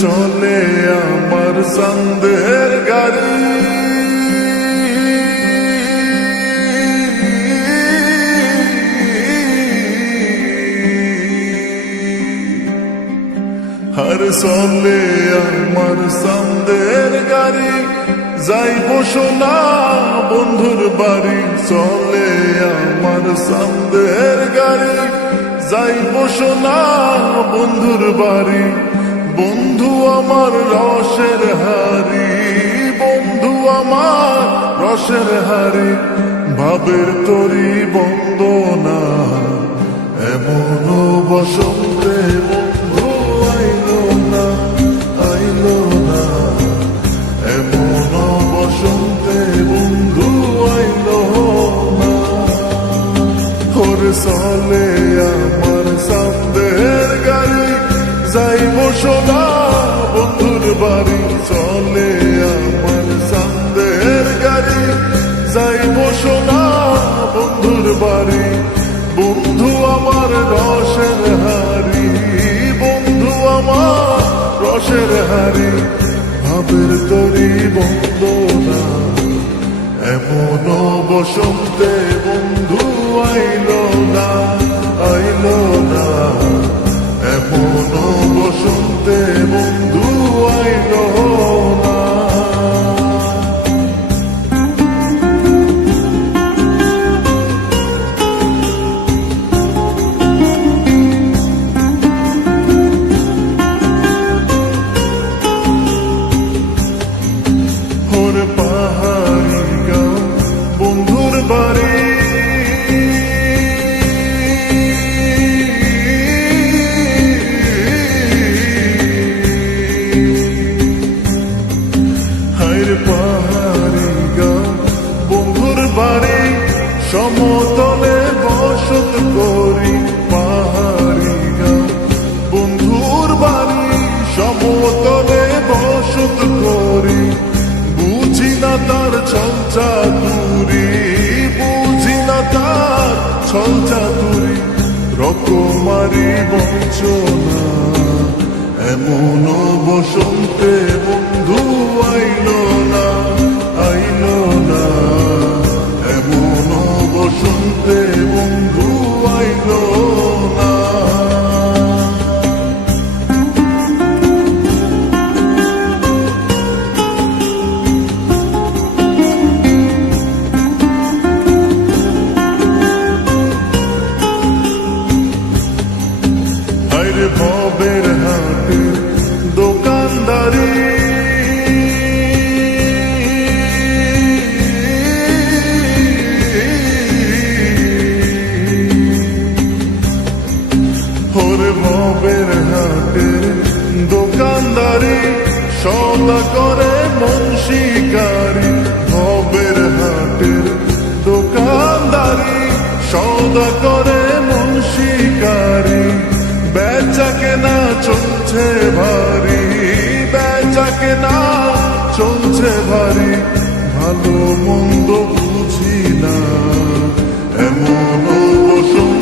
চলে আমার সন্দেহের গাড়ি, আর চলে আমার সন্দেহের গাড়ি, যাইব সোনা বন্ধুর বাড়ি। চলে আমার সন্দেহের গাড়ি, যাইব সোনা বন্ধুর বাড়ি। বন্ধু আমার রসের হারি, বন্ধু আমার রসের হারি, ভাবের তরি বন্দনা এমন বসন্তে বন্ধু আইলো না, আইলো না, এমন বসন্তে বন্ধু আইলো না। ওরে চলে আমার সন্দেহের গাড়ি, যাইব সোনা বন্ধুর বাড়ি। চলে আমার সন্দেহের গাড়ি, যাইব সোনা বন্ধুর বাড়ি। বন্ধু আমার রসের হারি, বন্ধু আমার রসের হারি, ভাবের তরি বন্দনা এমন বসন্তে বন্ধু আইলো না, আইলো না, এমন বসন্তে বন্ধু আইলো না। ওরে পাহাড়ি গাঁও বন্ধুর বাড়ি, পাহাড়ি গাঁও বন্ধুর বাড়ি, সমতলে বসত করি। পাহাড়ি গাঁও বন্ধুর বাড়ি, সমতলে বসত করি। বুঝি না তার ছল চাতুরি, বুঝি না তার ছল চাতুরি, রকমারি বঞ্চনা এমন বসন্তে বন্ধু আইলো না, আইলো না, এমন বসন্তে বন্ধু আইলো না। আরে ভবের হাটে দোকানদারি, ওরে ভবের হাটে দোকানদারি, সদা করে মন শিকারি। ভবের হাটের দোকানদারি, সদা করে মন শিকারি। বেচা কেনা চলছে ভারী, বেচা কেনা চলছে ভারী, ভালো মন্দ বুঝি না এমন বসন্ত